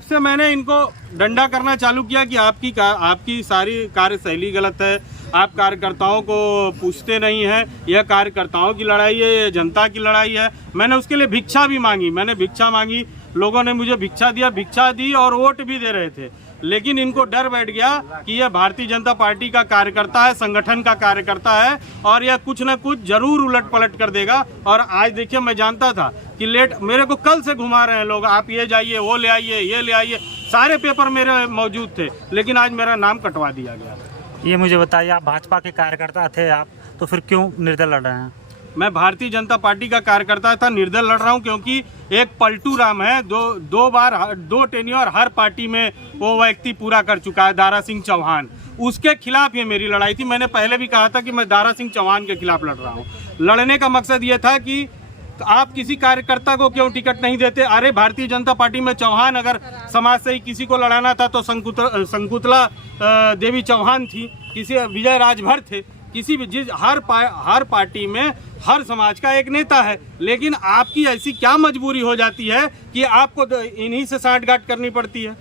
से मैंने इनको डंडा करना चालू किया कि आपकी सारी कार्यशैली गलत है, आप कार्यकर्ताओं को पूछते नहीं हैं, यह कार्यकर्ताओं की लड़ाई है, यह जनता की लड़ाई है। मैंने उसके लिए भिक्षा भी मांगी, भिक्षा मांगी, लोगों ने मुझे भिक्षा दी और वोट भी दे रहे थे। लेकिन इनको डर बैठ गया कि यह भारतीय जनता पार्टी का कार्यकर्ता है, संगठन का कार्यकर्ता है और यह कुछ न कुछ जरूर उलट पलट कर देगा। और आज देखिए, मैं जानता था कि मेरे को कल से घुमा रहे हैं लोग, आप ये जाइए, वो ले आइए, ये ले आइए, सारे पेपर मेरे मौजूद थे, लेकिन आज मेरा नाम कटवा दिया गया। ये मुझे बताइए, आप भाजपा के कार्यकर्ता थे आप, तो फिर क्यों निर्दल लड़ रहे हैं? मैं भारतीय जनता पार्टी का कार्यकर्ता था, निर्दल लड़ रहा हूं क्योंकि एक पलटू राम है, दो टेन्योर हर पार्टी में वो व्यक्ति पूरा कर चुका है, दारा सिंह चौहान। उसके खिलाफ ये मेरी लड़ाई थी। मैंने पहले भी कहा था कि मैं दारा सिंह चौहान के खिलाफ लड़ रहा हूं। लड़ने का मकसद ये था कि आप किसी कार्यकर्ता को क्यों टिकट नहीं देते? अरे भारतीय जनता पार्टी में चौहान, अगर समाज से ही किसी को लड़ाना था तो शंकुतला देवी चौहान थी, किसी विजय राजभर थे, किसी भी हर पार्टी में हर समाज का एक नेता है। लेकिन आपकी ऐसी क्या मजबूरी हो जाती है कि आपको इन्हीं से साठगांठ करनी पड़ती है?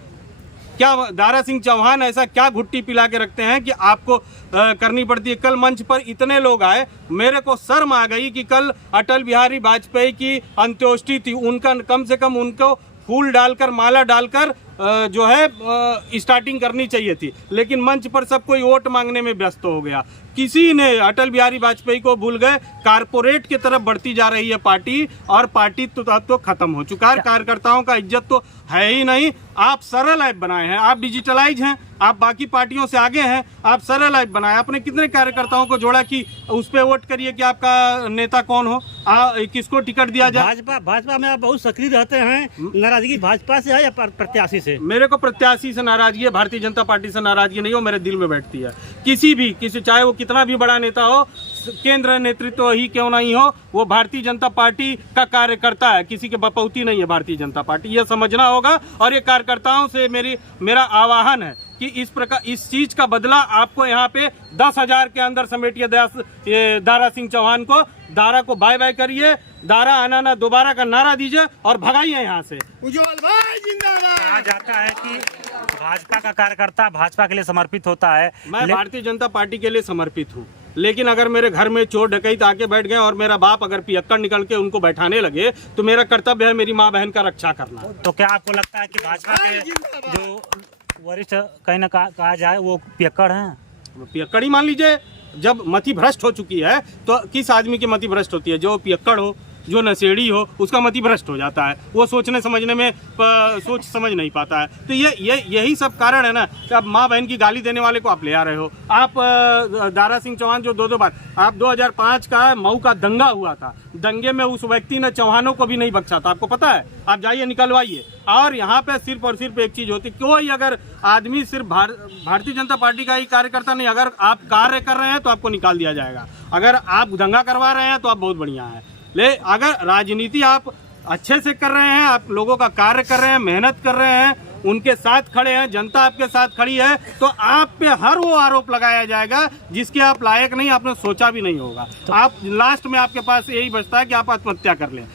क्या दारा सिंह चौहान ऐसा क्या घुट्टी पिला के रखते हैं कि आपको करनी पड़ती है? कल मंच पर इतने लोग आए, मेरे को शर्म आ गई कि कल अटल बिहारी वाजपेयी की अंत्येष्टि थी, उनका कम से कम उनको फूल डालकर, माला डालकर जो है स्टार्टिंग करनी चाहिए थी। लेकिन मंच पर सब कोई वोट मांगने में व्यस्त हो गया, किसी ने अटल बिहारी वाजपेयी को भूल गए। कारपोरेट की तरफ बढ़ती जा रही है पार्टी, और पार्टी तो खत्म हो चुका है। कार्यकर्ताओं का इज्जत तो है ही नहीं। आप सरल ऐप बनाए हैं, आप डिजिटलाइज हैं, आप बाकी पार्टियों से आगे हैं, आप सरल ऐप बनाए। आपने कितने कार्यकर्ताओं को जोड़ा कि उस पर वोट करिए कि आपका नेता कौन हो, किसको टिकट दिया जाए? भाजपा में आप बहुत सक्रिय रहते हैं, नाराजगी भाजपा से है या प्रत्याशी से? मेरे को प्रत्याशी से नाराजगी है, भारतीय जनता पार्टी से नाराजगी नहीं हो, मेरे दिल में बैठती है। किसी चाहे वो कितना भी बड़ा नेता हो, केंद्र नेतृत्व ही क्यों नहीं हो, वो भारतीय जनता पार्टी का कार्यकर्ता है, किसी के बपौती नहीं है भारतीय जनता पार्टी। यह समझना होगा। और ये कार्यकर्ताओं से मेरा आह्वान है कि इस चीज का बदला आपको यहाँ पे 10,000 के अंदर समेटिए। दारा सिंह चौहान को, दारा को बाय बाय करिए, दारा आना ना दोबारा का नारा दीजिए और भगाइए यहाँ से। उज्जवल भाई जिंदाबाद। कहा जाता है कि भाजपा का कार्यकर्ता भाजपा के लिए समर्पित होता है। मैं भारतीय जनता पार्टी के लिए समर्पित हूँ, लेकिन अगर मेरे घर में चोर डकैत आके बैठ गए और मेरा बाप अगर पियक्कड़ निकल के उनको बैठाने लगे, तो मेरा कर्तव्य है मेरी माँ बहन का रक्षा करना। तो क्या आपको लगता है कि भाजपा के जो वरिष्ठ कहीं ना कहा जाए वो पियक्कड़ हैं? पियक्कड़ ही मान लीजिए। जब मति भ्रष्ट हो चुकी है तो किस आदमी की मति भ्रष्ट होती है? जो पियक्कड़ हो, जो नशेड़ी हो, उसका मति भ्रष्ट हो जाता है, वो सोचने समझने में सोच समझ नहीं पाता है। तो यही सब कारण है ना कि अब माँ बहन की गाली देने वाले को आप ले आ रहे हो। आप दारा सिंह चौहान जो दो बार, आप 2005 का मऊ का दंगा हुआ था, दंगे में उस व्यक्ति ने चौहानों को भी नहीं बख्शा था, आपको पता है? आप जाइए निकलवाइए। और यहाँ पे सिर्फ और सिर्फ एक चीज होती, कोई अगर आदमी सिर्फ भारतीय जनता पार्टी का ही कार्यकर्ता नहीं, अगर आप कार्य कर रहे हैं तो आपको निकाल दिया जाएगा। अगर आप दंगा करवा रहे हैं तो आप बहुत बढ़िया है, अगर राजनीति आप अच्छे से कर रहे हैं, आप लोगों का कार्य कर रहे हैं, मेहनत कर रहे हैं, उनके साथ खड़े हैं, जनता आपके साथ खड़ी है, तो आप पे हर वो आरोप लगाया जाएगा जिसके आप लायक नहीं, आपने सोचा भी नहीं होगा। तो आप लास्ट में आपके पास यही बचता है कि आप आत्महत्या कर लें।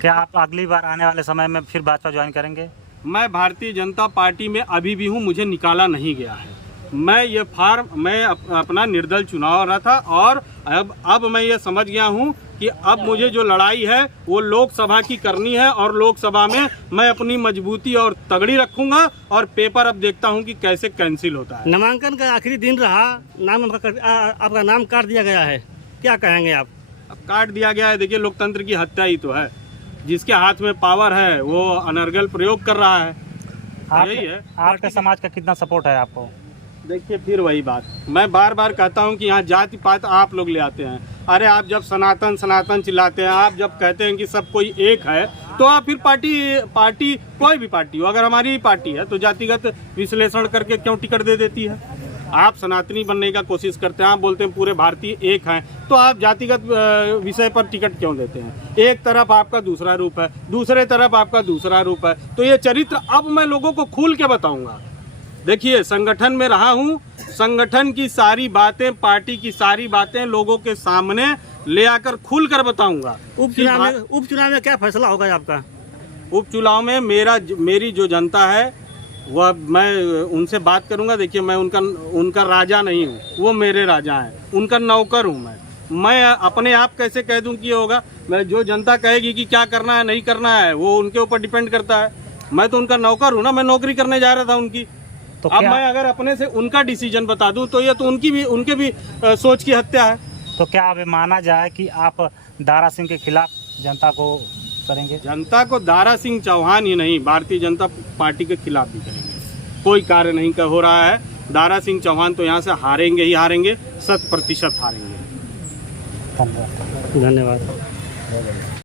क्या आप अगली बार आने वाले समय में फिर भाजपा ज्वाइन करेंगे? मैं भारतीय जनता पार्टी में अभी भी हूँ, मुझे निकाला नहीं गया है। मैं अपना निर्दल चुनाव रहा था, और अब मैं ये समझ गया हूँ कि अब मुझे जो लड़ाई है वो लोकसभा की करनी है, और लोकसभा में मैं अपनी मजबूती और तगड़ी रखूंगा। और पेपर अब देखता हूं कि कैसे कैंसिल होता है। नामांकन का आखिरी दिन रहा, आपका नाम काट दिया गया है, क्या कहेंगे आप? अब काट दिया गया है, देखिए लोकतंत्र की हत्या ही तो है। जिसके हाथ में पावर है वो अनर्गल प्रयोग कर रहा है, यही है। आपके समाज का कितना सपोर्ट है आपको? देखिए फिर वही बात, मैं बार बार कहता हूं कि यहाँ जाति पात आप लोग ले आते हैं। अरे आप जब सनातन सनातन चिल्लाते हैं, आप जब कहते हैं कि सब कोई एक है, तो आप फिर पार्टी कोई भी पार्टी हो, अगर हमारी ही पार्टी है तो जातिगत विश्लेषण करके क्यों टिकट दे देती है? आप सनातनी बनने का कोशिश करते हैं, आप बोलते हैं पूरे भारतीय एक हैं, तो आप जातिगत विषय पर टिकट क्यों देते हैं? एक तरफ आपका दूसरा रूप है, दूसरे तरफ आपका दूसरा रूप है। तो ये चरित्र अब मैं लोगों को खुल के बताऊंगा। देखिए संगठन में रहा हूँ, संगठन की सारी बातें, पार्टी की सारी बातें लोगों के सामने ले आकर खुल कर बताऊंगा। उपचुनाव में क्या फैसला होगा आपका? उपचुनाव में मेरी जो जनता है वह मैं उनसे बात करूंगा। देखिए मैं उनका राजा नहीं हूँ, वो मेरे राजा हैं, उनका नौकर हूँ मैं अपने आप कैसे कह दूं कि ये होगा। मैं जो जनता कहेगी कि क्या करना है नहीं करना है वो उनके ऊपर डिपेंड करता है। मैं तो उनका नौकर हूँ ना, मैं नौकरी करने जा रहा था उनकी। तो अब मैं अगर अपने से उनका डिसीजन बता दूं तो ये तो उनके भी सोच की हत्या है। तो क्या अब माना जाए कि आप दारा सिंह के खिलाफ जनता को करेंगे? जनता को दारा सिंह चौहान ही नहीं, भारतीय जनता पार्टी के खिलाफ भी करेंगे। कोई कार्य नहीं हो रहा है। दारा सिंह चौहान तो यहाँ से हारेंगे ही हारेंगे, 100% हारेंगे। धन्यवाद।